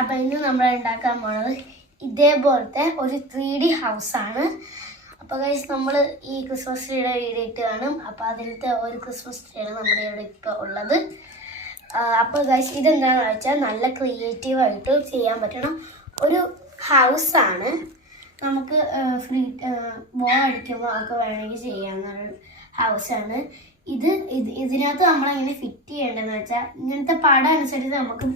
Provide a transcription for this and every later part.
അപ്പം ഇന്ന് നമ്മൾ ഉണ്ടാക്കാൻ പോണത് ഇതേപോലത്തെ ഒരു 3D ഹൗസാണ്. അപ്പോൾ ഗൈസ് നമ്മൾ ഈ ക്രിസ്മസ് ട്രീയുടെ വീഡിയോ ഇട്ട് കാണും. അപ്പോൾ അതിലത്തെ ഒരു ക്രിസ്മസ് ട്രീയാണ് നമ്മുടെ ഇവിടെ ഇപ്പോൾ ഉള്ളത്. അപ്പോൾ ഗൈസ് ഇതെന്താണെന്ന് വെച്ചാൽ നല്ല ക്രിയേറ്റീവായിട്ട് ചെയ്യാൻ പറ്റണം ഒരു ഹൗസാണ്. നമുക്ക് ഫ്രീ ബോൾ അടിക്കുമ്പോൾ ഒക്കെ വേണമെങ്കിൽ ചെയ്യാവുന്നൊരു ഹൗസാണ്. ഇതിനകത്ത് നമ്മളെങ്ങനെ ഫിറ്റ് ചെയ്യേണ്ടതെന്ന് വെച്ചാൽ ഇങ്ങനത്തെ പടം അനുസരിച്ച് നമുക്ക്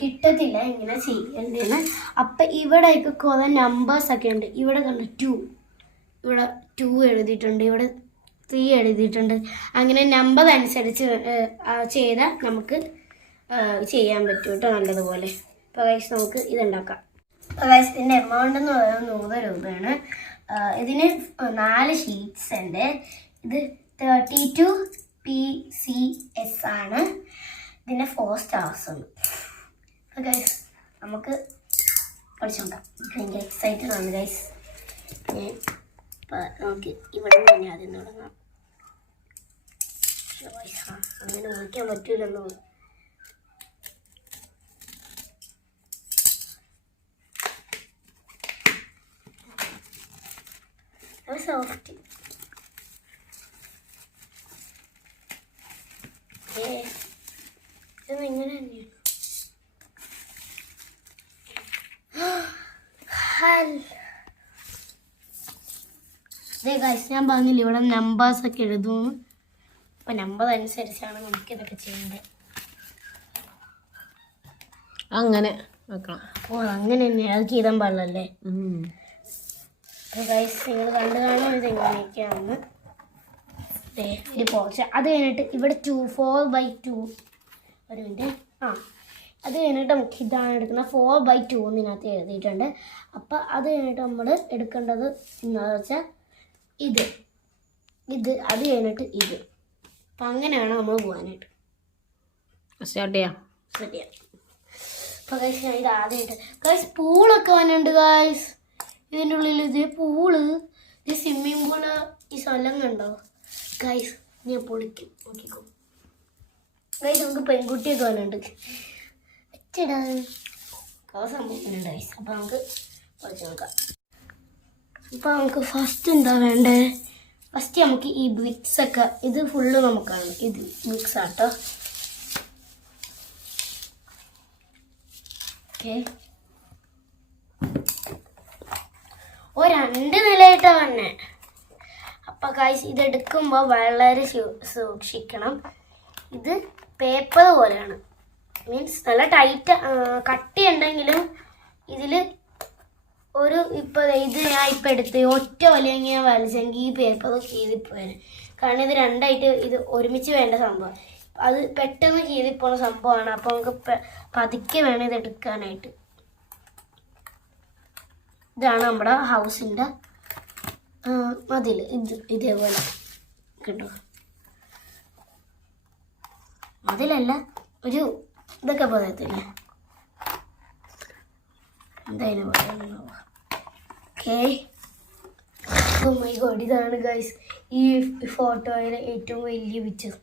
കിട്ടത്തില്ല ഇങ്ങനെ ചെയ്യേണ്ടതെന്ന്. അപ്പം ഇവിടെയൊക്കെ കുറേ നമ്പേഴ്സൊക്കെ ഉണ്ട്. ഇവിടെ കണ്ട് 2, ഇവിടെ 2 എഴുതിയിട്ടുണ്ട്, ഇവിടെ 3 എഴുതിയിട്ടുണ്ട്. അങ്ങനെ നമ്പർ അനുസരിച്ച് ചെയ്താൽ നമുക്ക് ചെയ്യാൻ പറ്റും കേട്ടോ നല്ലതുപോലെ. അപ്പോൾ ഗൈസ് നമുക്ക് ഇതുണ്ടാക്കാം. അപ്പോൾ ഗൈസ് ഇതിൻ്റെ എമൗണ്ട് എന്ന് പറയുന്നത് 100 രൂപയാണ്. ഇതിന് 4 ഷീറ്റ്സ് ഉണ്ട്. ഇത് 32 PCS ആണ്. ഇതിൻ്റെ 4 സ്റ്റാർസ് ഉണ്ട്. അപ്പോൾ ഗൈസ് നമുക്ക് പഠിച്ചു നോക്കാം. ഭയങ്കര എക്സൈറ്റഡ് ആണ് ഗൈസ്. നമുക്ക് ഇവിടെ തന്നെ ആദ്യം തുടങ്ങാം. അങ്ങനെ നോക്കാൻ പറ്റൂലെന്നോ. സോഫ്റ്റ് ഇങ്ങനെ തന്നെയാണ്. ഞാൻ പറഞ്ഞില്ല ഇവിടെ നമ്പേഴ്സൊക്കെ എഴുതുന്നു. അപ്പം നമ്പർ അനുസരിച്ചാണ് നമുക്കിതൊക്കെ ചെയ്യേണ്ടത്. അങ്ങനെ വെക്കണം. ഓ അങ്ങനെ തന്നെ അത് ചെയ്താൻ പാടില്ലല്ലേ. ഗൈസ് നിങ്ങൾ കണ്ടു കാണും ഇത് എങ്ങനെയൊക്കെയാണെന്ന്. ഒരു പോർച്ച് അത് കഴിഞ്ഞിട്ട് ഇവിടെ 4/2 ഒരു മിനിറ്റ്. അത് കഴിഞ്ഞിട്ട് നമുക്ക് ഇതാണ് എടുക്കുന്നത്. 4/2 ഇതിനകത്ത് എഴുതിയിട്ടുണ്ട്. അപ്പം അത് കഴിഞ്ഞിട്ട് നമ്മൾ എടുക്കേണ്ടത് എന്താണെന്ന് വെച്ചാൽ ഇത് അത് കഴിഞ്ഞിട്ട് ഇത്. അപ്പം അങ്ങനെയാണ് നമ്മൾ പോകാനായിട്ട്. സ്റ്റാർട്ട് ചെയ്യാം. അപ്പോൾ ഗൈസ് ഞാൻ ഇത് ആദ്യമായിട്ട് ഗൈസ് പൂളൊക്കെ വന്നിട്ടുണ്ട് ഗൈസ്. ഇതിൻ്റെ ഉള്ളിൽ ഇത് പൂള്, ഇത് സ്വിമ്മിങ് പൂള്, ഈ സ്ഥലം കണ്ടോ ഗൈസ്. ഞാൻ പൊളിക്കും നോക്കിക്കോ ഗൈസ്. നമുക്ക് പെൺകുട്ടിയൊക്കെ വന്നിട്ടുണ്ട്. സംഭവിക്കുന്നുണ്ട് ഗൈസ്. അപ്പോൾ നമുക്ക് പൊളിച്ച് നോക്കാം. അപ്പോൾ നമുക്ക് ഫസ്റ്റ് എന്താ വേണ്ടേ? ഫസ്റ്റ് നമുക്ക് ഈ ബ്രിക്സൊക്കെ ഇത് ഫുള്ള് നമുക്കാണ്. ഇത് ബ്രിക്സ് ആട്ടോ. ഓക്കെ 2 നിലയായിട്ടാണ് തന്നെ. അപ്പം ഗൈസ് ഇതെടുക്കുമ്പോൾ വളരെ സൂക്ഷിക്കണം. ഇത് പേപ്പർ പോലെയാണ്, മീൻസ് നല്ല ടൈറ്റ് കട്ടിയുണ്ടെങ്കിലും ഇതിൽ ഒരു ഇപ്പോൾ ഇത് ഞാൻ ഇപ്പം എടുത്ത് ഒറ്റ വലിയ വലിച്ചെങ്കിൽ ഈ പേപ്പർ കീറിപ്പോയാണ്. കാരണം ഇത് 2ആയിട്ട് ഇത് ഒരുമിച്ച് വേണ്ട സംഭവം. അത് പെട്ടെന്ന് കീറിപ്പോണ സംഭവമാണ്. അപ്പോൾ നമുക്ക് പതുക്കെ വേണം ഇത് എടുക്കാനായിട്ട്. ഇതാണ് നമ്മുടെ ഹൗസിൻ്റെ മതിൽ. ഇതേപോലെ കിട്ടും. മതിലല്ല, ഒരു ഇതൊക്കെ പറയത്തില്ല എന്തായാലും പറയുന്നത്. ഓക്കെ ഓ മൈ ഗോഡ്, ഇതാണ് ഗൈസ് ഈ ഫോട്ടോയിലെ ഏറ്റവും വലിയ പിക്ചർ.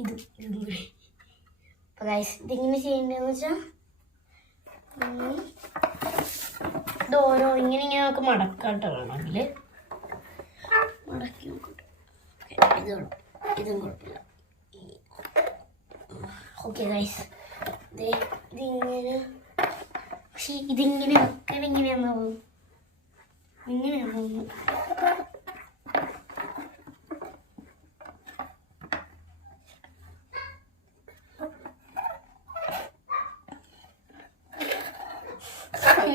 ഇതും കൂടി. അപ്പോൾ ഗൈസ് ഇതിങ്ങനെ ചെയ്യേണ്ടതെന്ന് വെച്ചാൽ ഇത് ഓരോ ഇങ്ങനെ നമുക്ക് മടക്കാട്ടോ വേണമെങ്കിൽ മടക്കി നോക്കട്ടെ. ഇതും കുഴപ്പമില്ല. ഓക്കെ ഗൈസ് ഇതിങ്ങനെ. പക്ഷേ ഇതിങ്ങനെ വെക്കണം. ഇങ്ങനെയാന്ന് പോകും, ഇങ്ങനെയാണ് പോകുന്നത്.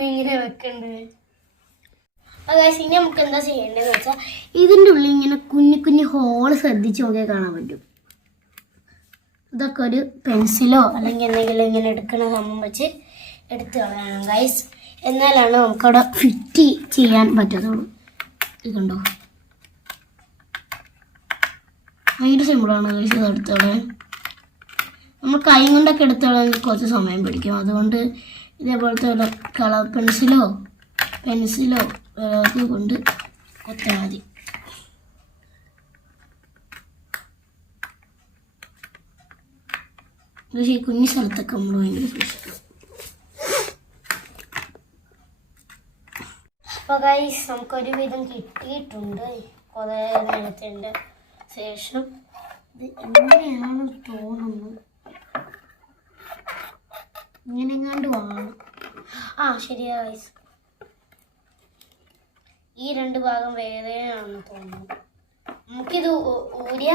ഇങ്ങനെ വെക്കണ്ടേ. ഗൈസ് ഇനി നമുക്ക് എന്താ ചെയ്യേണ്ടതെന്ന് വെച്ചാൽ ഇതിൻ്റെ ഉള്ളിൽ ഇങ്ങനെ കുഞ്ഞു ഹോള് ശ്രദ്ധിച്ച് നോക്കിയാൽ കാണാൻ പറ്റും. ഇതൊക്കെ ഒരു പെൻസിലോ അല്ലെങ്കിൽ എന്തെങ്കിലും ഇങ്ങനെ എടുക്കണ സംഭവം വെച്ച് എടുത്ത് കളയണം ഗൈസ്. എന്നാലാണ് നമുക്കവിടെ ഫിറ്റ് ചെയ്യാൻ പറ്റത്തുള്ളൂ. ഇത് കണ്ടോ, ഭയങ്കര സിമ്പിളാണ് ഗൈസ് ഇത് എടുത്ത് കളയാൻ. നമ്മൾ കൈ കൊണ്ടൊക്കെ എടുത്ത് കളയാൻ കുറച്ച് സമയം പിടിക്കും. അതുകൊണ്ട് ഇതേപോലത്തെ വല്ല കളർ പെൻസിലോ ഒക്കെ കൊണ്ട് കൊത്താൽ മതി. പക്ഷേ ഈ കുഞ്ഞു സ്ഥലത്തൊക്കെ നമ്മൾ ഭയങ്കര സൂക്ഷിക്കണം. അപ്പോൾ ഗൈസ് നമുക്കൊരു വിധം കിട്ടിയിട്ടുണ്ട് കുറേ നേരത്തിൻ്റെ ശേഷം. ഇത് എങ്ങനെയാണെന്ന് തോന്നുന്നു, ഇങ്ങനെങ്ങാണ്ട് വേണം. ആ ശരിയാ ഗൈസ്, ഈ 2 ഭാഗം വേറെയാണെന്ന് തോന്നുന്നു. നമുക്കിത് ഊരിയ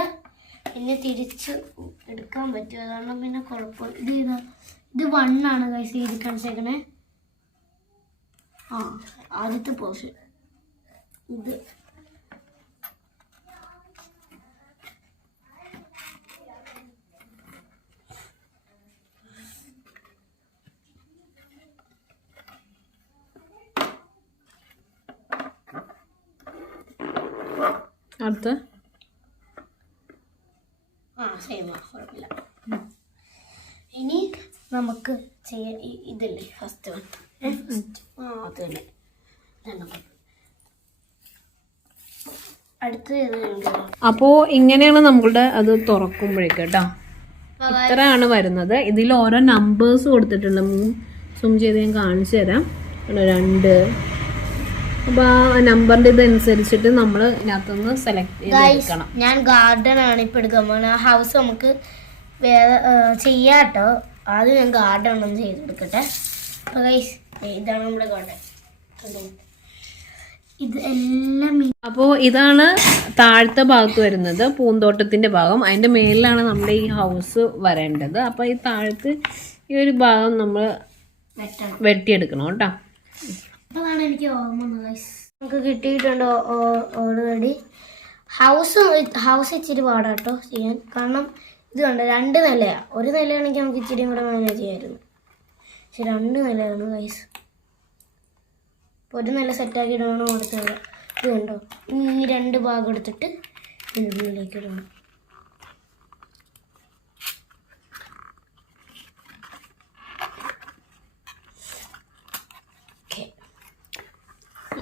പിന്നെ തിരിച്ച് എടുക്കാൻ പറ്റും, കാരണം പിന്നെ കുഴപ്പമില്ല. ഇത് 1 ആണ് ഗൈസ് എഴുതി കാണിച്ചേക്കണേ. ആ ആദ്യത്തെ പോർഷൻ ഇത്. അടുത്ത് സെയിം കുഴപ്പമില്ല. ഇനി നമുക്ക് ചെയ്യാൻ ഇതല്ലേ ഫസ്റ്റ് വൺ. അത് തന്നെ അടുത്ത്. അപ്പോൾ ഇങ്ങനെയാണ് നമ്മളുടെ അത് തുറക്കുമ്പോഴേക്ക് കേട്ടോ. ഇത്രയാണ് വരുന്നത്. ഇതിൽ ഓരോ നമ്പേഴ്സ് കൊടുത്തിട്ടുണ്ട്. സൂം ചെയ്ത് ഞാൻ കാണിച്ചു തരാം. 2. അപ്പോൾ ആ നമ്പറിൻ്റെ ഇതനുസരിച്ചിട്ട് നമ്മൾ ഇതിനകത്തുനിന്ന് സെലക്ട് ചെയ്തെടുക്കണം. ഞാൻ ഗാർഡൻ ആണ് ഇപ്പോൾ എടുക്കാൻ പോകുന്നത്. ആ ഹൗസ് നമുക്ക് വേറെ ചെയ്യാട്ടോ. ആദ്യം ഞാൻ ഗാർഡൻ ഒന്നും ചെയ്തെടുക്കട്ടെ. അപ്പോൾ ഗൈസ് ഇതാണ് നമ്മുടെ ഗാർഡൻ. ഇത് എല്ലാം അപ്പോൾ ഇതാണ് താഴത്തെ ഭാഗത്ത് വരുന്നത്, പൂന്തോട്ടത്തിൻ്റെ ഭാഗം. അതിൻ്റെ മേലിലാണ് നമ്മുടെ ഈ ഹൗസ് വരേണ്ടത്. അപ്പോൾ ഈ താഴത്ത് ഈ ഒരു ഭാഗം നമ്മൾ വെട്ടിയെടുക്കണം കേട്ടോ. അതാണ് എനിക്ക് ഓർമ്മ വന്നത് ഗൈസ്. നമുക്ക് കിട്ടിയിട്ടുണ്ടോ ഓൾറെഡി. ഹൗസ് ഇച്ചിരി പാടാട്ടോ ചെയ്യാൻ, കാരണം ഇത് കണ്ടോ 2 നിലയാണ്. 1 നിലയാണെങ്കിൽ നമുക്ക് ഇച്ചിരി കൂടെ മാനേജ് ചെയ്യാമായിരുന്നു. പക്ഷെ 2 നിലയാണ് ഗൈസ്. അപ്പോൾ 1 നില സെറ്റാക്കി ഇടണം. കൊടുത്തത് ഇത് കണ്ടോ, ഈ 2 ഭാഗം എടുത്തിട്ട് ഇതിലേക്ക് ഇടണം.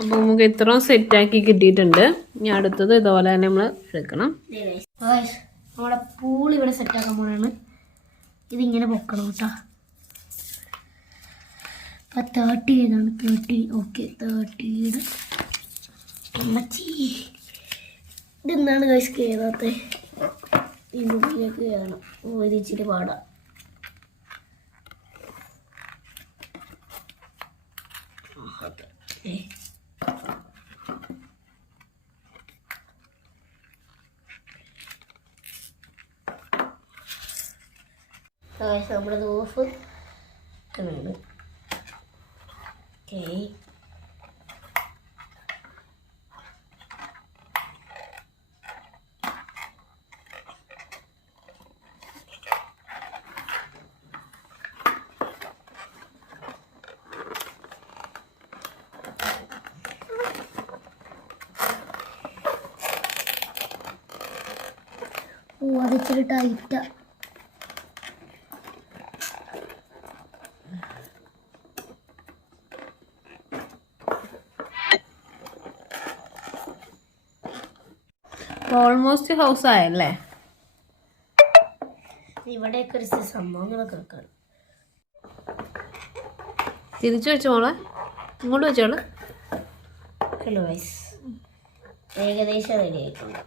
അപ്പോൾ നമുക്ക് ഇത്ര സെറ്റാക്കി കിട്ടിയിട്ടുണ്ട്. ഇനി അടുത്തത് ഇതുപോലെ തന്നെ നമ്മൾ എടുക്കണം. നമ്മുടെ പൂൾ ഇവിടെ സെറ്റാക്കാൻ പോകണമാണ്. ഇതിങ്ങനെ പൊക്കണം കേട്ടോ. അപ്പം 30 ഏതാണ്? 30. ഓക്കെ, 30യുടെ അമ്മച്ചി. ഇതെന്താണ് ഗൈസ് കയറാത്തത്? ഇതിൻ്റെ ഉള്ളിലേക്ക് കയറണം. ഇത് ഇച്ചിരി പാടാം. നമ്മുടെ റൂഫ് ഉണ്ട്. ഓക്കെ, അതിച്ചിരി ടൈറ്റാ. ഓൾമോസ്റ്റ് ഹൗസ് ആയല്ലേ. ഇവിടെയൊക്കെ ഒരു സംഭവങ്ങളൊക്കെ വെക്കണം. തിരിച്ചു വെച്ചോ മോളെ, ഇങ്ങോട്ട് വെച്ചോളൂ. ഹലോ വൈസ്, ഏകദേശം റെഡി ആയിട്ടുണ്ട്.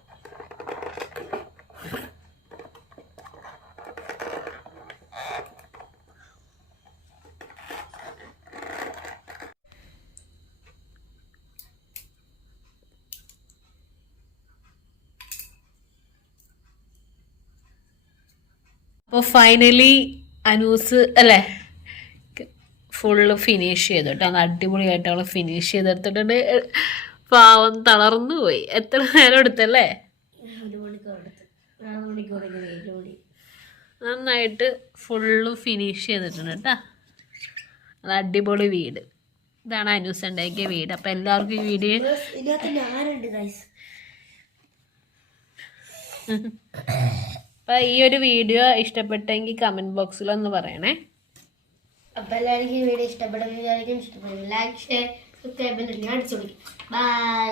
അപ്പോൾ ഫൈനലി അനൂസ് അല്ലേ ഫുള്ള് ഫിനിഷ് ചെയ്തു കേട്ടോ. അത് അടിപൊളിയായിട്ട് അവൾ ഫിനിഷ് ചെയ്തെടുത്തിട്ടുണ്ട്. പാവം തളർന്നു പോയി. എത്ര നേരം എടുത്തല്ലേ? നന്നായിട്ട് ഫുള്ള് ഫിനിഷ് ചെയ്തിട്ടുണ്ട് കേട്ടോ. അത് അടിപൊളി വീട്. ഇതാണ് അനൂസ് ഉണ്ടാക്കിയ വീട്. അപ്പം എല്ലാവർക്കും ഈ വീഡിയോ അപ്പം ഈ ഒരു വീഡിയോ ഇഷ്ടപ്പെട്ടെങ്കിൽ കമൻറ്റ് ബോക്സിലൊന്ന് പറയണേ. അപ്പം എല്ലാവർക്കും ഈ വീഡിയോ ഇഷ്ടപ്പെടുമെന്ന് വിചാരിക്കും. ഇഷ്ടപ്പെടും ലൈക്ക് ഷെയർ സബ്സ്ക്രൈബ് അടിച്ചു കൊടുക്കും. ബൈ.